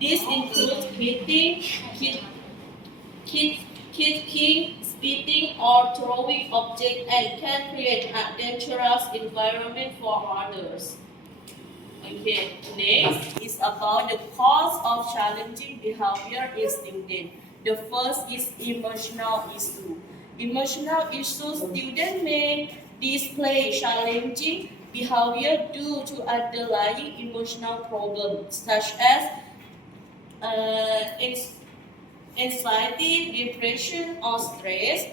This includes hitting, kick, kicking, spitting, or throwing objects and can create a dangerous environment for others. Okay, next is about the cause of challenging behavior in students. The first is emotional issue. Emotional issues, students may display challenging behavior due to underlying emotional problems such as uh, anxiety, depression, or stress.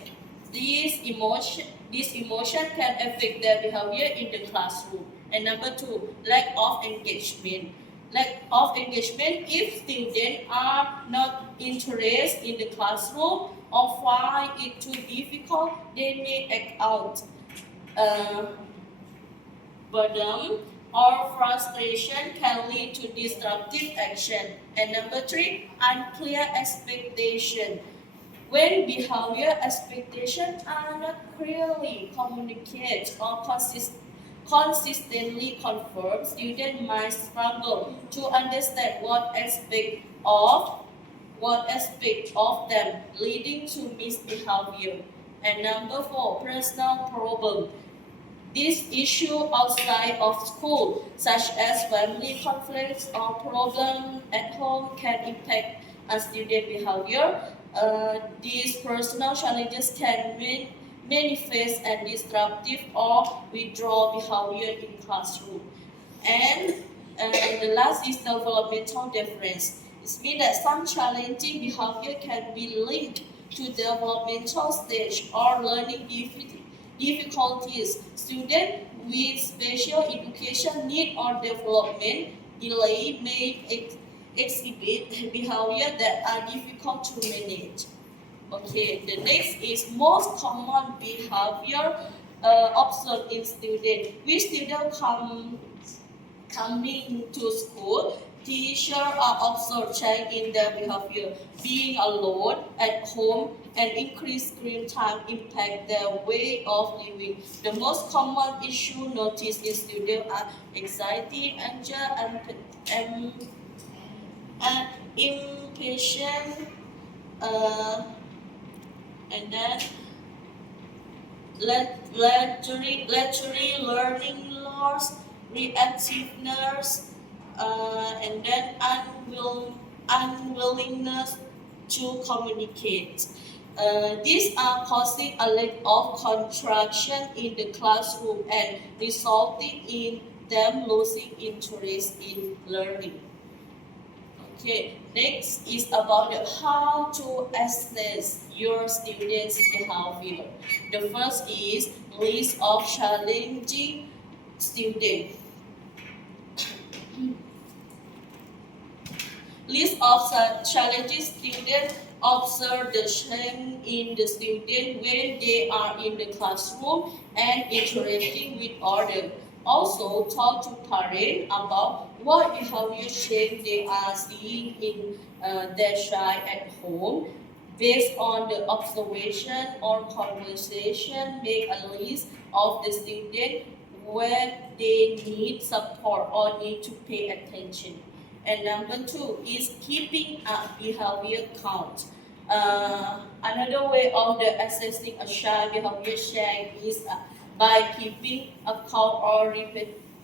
These emotion can affect their behavior in the classroom. And number two, lack of engagement. Lack of engagement, if students are not interested in the classroom or find it too difficult, they may act out. Uh, Boredom or frustration can lead to disruptive action. And number three, unclear expectation. When behavior expectations are not clearly communicated or consistently confirmed, students might struggle to understand what aspect of them, leading to misbehavior. And number four, personal problem. These issues outside of school, such as family conflicts or problems at home, can impact a student behavior. These personal challenges can manifest as disruptive or withdrawal behavior in classroom. And the last is developmental difference. It means that some challenging behavior can be linked to developmental stage or learning difficulties. Students with special education need or development delay may exhibit behavior that are difficult to manage. Okay, the next is most common behavior observed in students. When students coming to school, teachers are observed change in their behavior. Being alone at home and increased screen time impact their way of living. The most common issue noticed in students are anxiety, anger, and, and impatience, uh, and then literary learning loss, reactiveness, and then unwillingness to communicate. These are causing a lack of contraction in the classroom and resulting in them losing interest in learning. Okay, next is about how to assess your students' behavior. The first is list of challenging students. List of challenging students. Observe the change in the student when they are in the classroom and interacting with others. Also, talk to parents about what behavior change they are seeing in their child at home. Based on the observation or conversation, make a list of the students where they need support or need to pay attention. And number two is keeping a behavior count. Another way of the assessing a child behavior change is by keeping a count or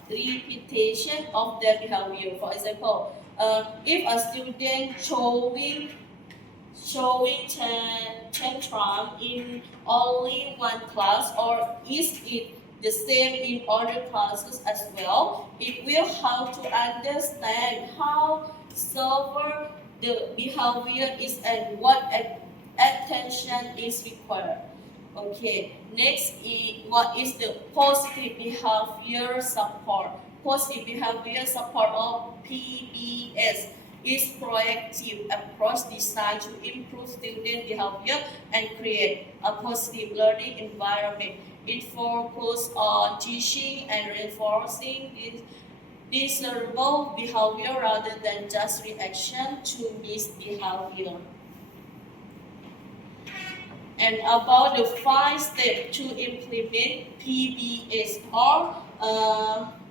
repetition of their behavior. For example, if a student showing tantrum in only one class, or is it the same in other classes as well, it will help to understand how severe the behavior is and what attention is required. Okay, next is what is the positive behavior support. Positive behavior support, or PBS, is proactive approach designed to improve student behavior and create a positive learning environment. It focuses on teaching and reinforcing desirable behavior rather than just reaction to misbehavior. And about the 5 steps to implement PBS, or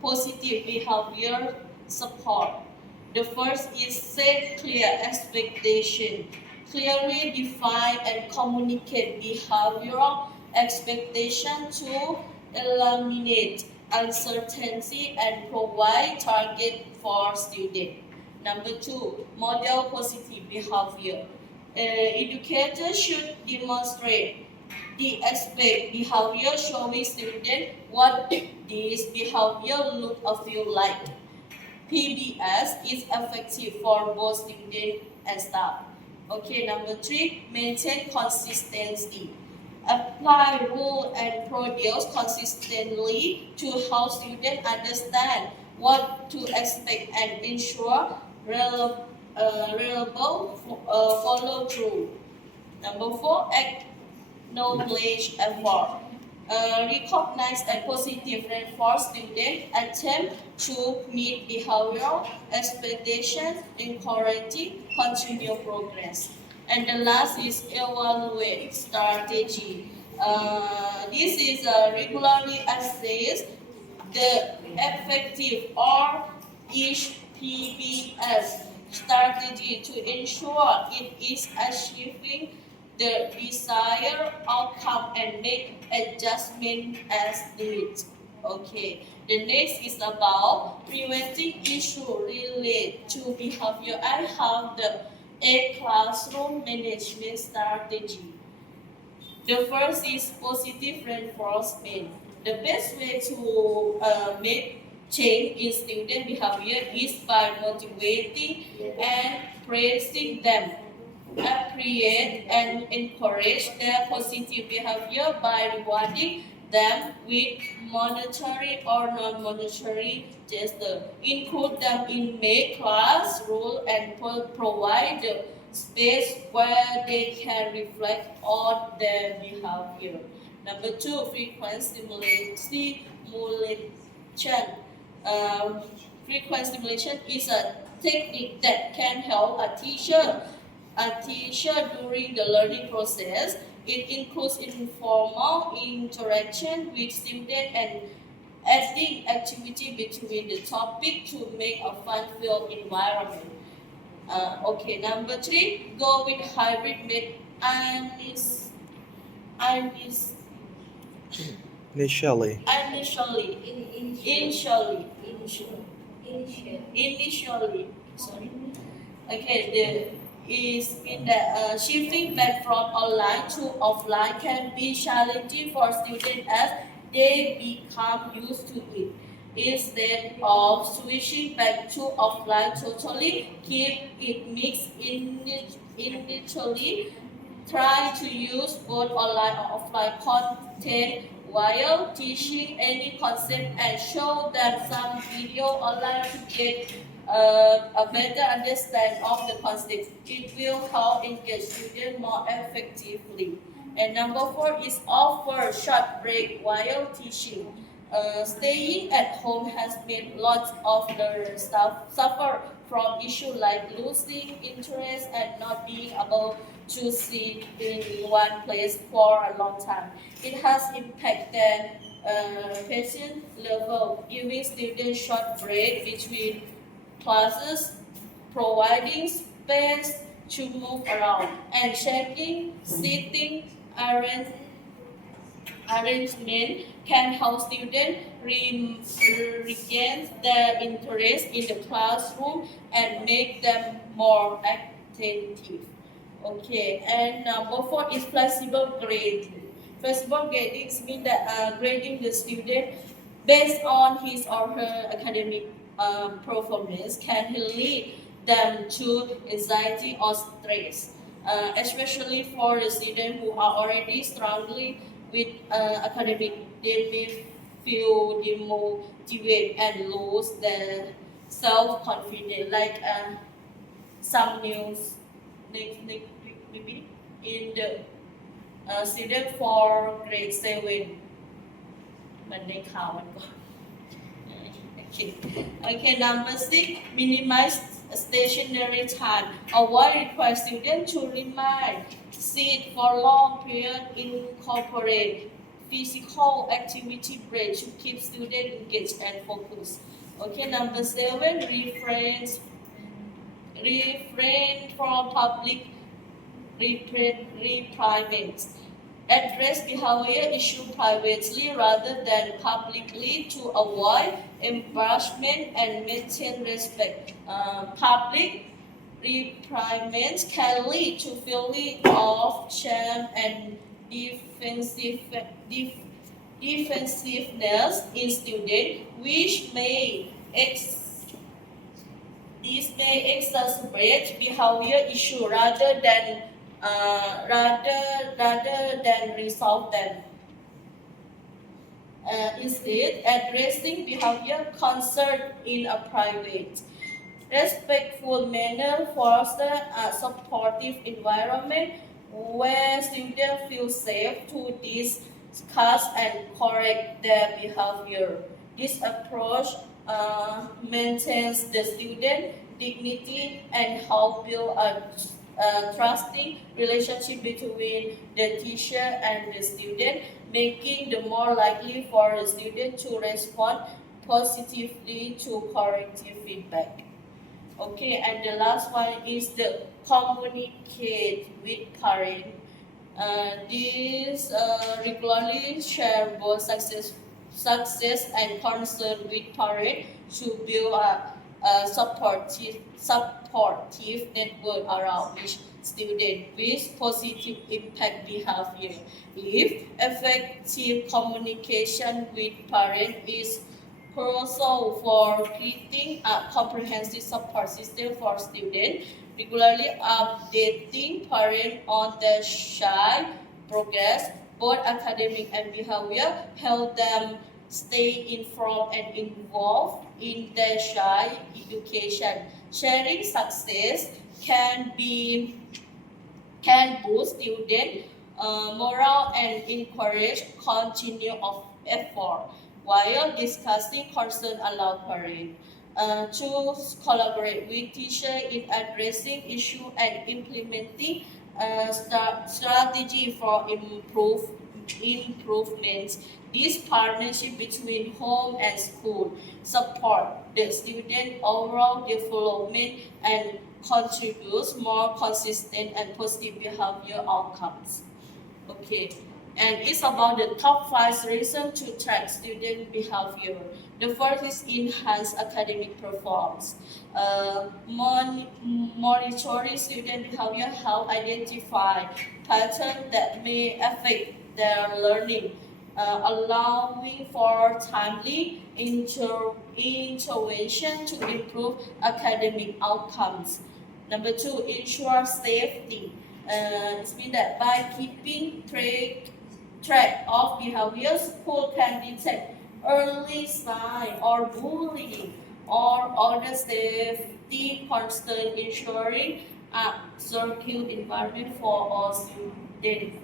positive behavior support. The first is set clear expectation. Clearly define and communicate behavioral expectation to eliminate uncertainty and provide target for students. Number two, model positive behavior. Educators should demonstrate the expect behavior showing students what this behavior look or feel like. PBS is effective for both student and staff. Okay, number three, maintain consistency. Apply rule and produce consistently to help students understand what to expect and ensure reliable follow through. Number four, acknowledge effort. Recognize and positive reinforce student attempt to meet behavioral expectations, encouraging continued progress. And the last is evaluate strategy. This is regularly assess the effective or each PBS strategy to ensure it is achieving the desired outcome and make adjustment as needed. Okay. The next is about preventing issue related to behavior. I have the A classroom management strategy. The first is positive reinforcement. The best way to make change in student behavior is by motivating and praising them. Appreciate and encourage their positive behavior by rewarding them with monetary or non-monetary gesture. Include them in make class rule and provide the space where they can reflect on their behavior. Number two, frequent stimulation. Um, Frequent stimulation is a technique that can help a teacher during the learning process. It includes informal interaction with students and adding activity between the topic to make a fun-filled environment. Okay, number three, go with hybrid method Anis- Initially, initially, initially, sorry. Okay, the is in the shifting back from online to offline can be challenging for students as they become used to it. Instead of switching back to offline totally, keep it mixed initially. Try to use both online or offline content while teaching any concept and show them some video online to get a better understanding of the concept. It will help engage students more effectively. And number four is offer short break while teaching. Staying at home has made lots of learners suffer from issues like losing interest and not being able to sit in one place for a long time. It has impacted patient level, giving students short break between classes, providing space to move around, and checking seating arrangement can help students regain their interest in the classroom and make them more attentive. Okay, and number four is flexible grading. Flexible grading means that grading the student based on his or her academic performance can lead them to anxiety or stress, especially for the students who are already struggling with academic. They may feel demotivated and lose their self-confidence, like some news maybe in the student for grade 7 มันได้ข่าวมันก่อน Okay. Okay, number six, minimize stationary time. Avoid require students to remain sit for long period. Incorporate physical activity break to keep students engaged and focused. Okay, number seven, refrain from public reprimands. Address behavior issue privately rather than publicly to avoid embarrassment and maintain respect. Public reprimands can lead to feeling of shame and defensiveness in students, which may this may exacerbate behavior issue rather than resolve them. Instead, addressing behavior concern in a private, respectful manner fosters a supportive environment where students feel safe to discuss and correct their behavior. This approach maintains the student dignity and help build a trusting relationship between the teacher and the student, making the more likely for the student to respond positively to corrective feedback. Okay, and the last one is the communicate with parent. This regularly share both success and concern with parent to build a supportive network around each student with positive impact behavior. If effective communication with parent is crucial for creating a comprehensive support system for students, regularly updating parents on their child progress, both academic and behavior, help them stay informed and involved in their child education. Sharing success can boost student morale and encourage continued effort, while discussing concern allow parents to collaborate with teacher in addressing issue and implementing strategy for improvements. This partnership between home and school support the student overall development and contributes more consistent and positive behavior outcomes. Okay, and it's about the top 5 reasons to track student behavior. The first is enhance academic performance. Monitoring student behavior help identify patterns that may affect their learning, allowing for timely intervention to improve academic outcomes. Number 2, ensure safety. It means that by keeping track of behavior, school can detect early sign or bullying or other safety concern, ensuring a secure environment for all students.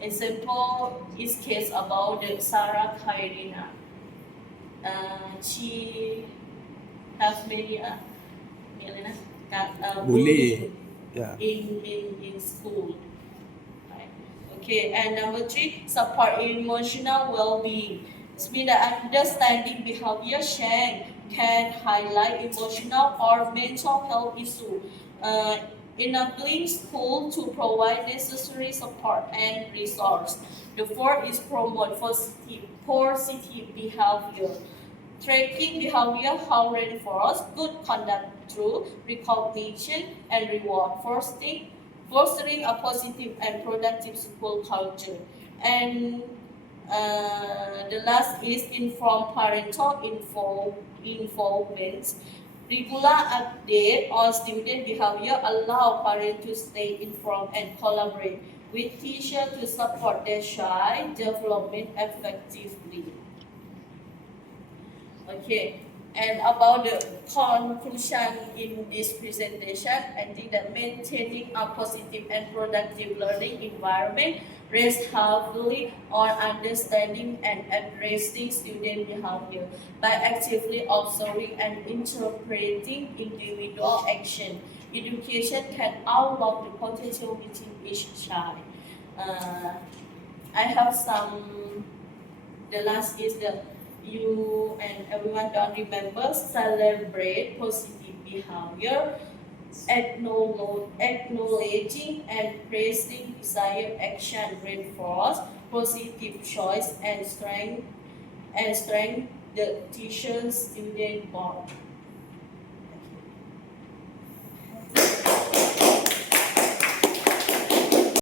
Example is case about the Sarah Kairina. She has many bully. Yeah. in school. Right. Okay, and number 3, support emotional well-being. It means that understanding behavior change can highlight emotional or mental health issues, enabling school to provide necessary support and resource. The fourth is promote positive behavior. Tracking behavior how reinforce good conduct through recognition and reward, fostering a positive and productive school culture. And the last is inform parental involvement. Regular update on student behavior allow parents to stay informed and collaborate with teachers to support their child development effectively. Okay, and about the conclusion in this presentation, I think that maintaining a positive and productive learning environment rests heavily on understanding and addressing student behavior by actively observing and interpreting individual action. Education can unlock the potential within each child. I have the last is you and everyone don't remember, celebrate positive behavior, acknowledging and praising desired action reinforce positive choice and strength the teacher-student bond.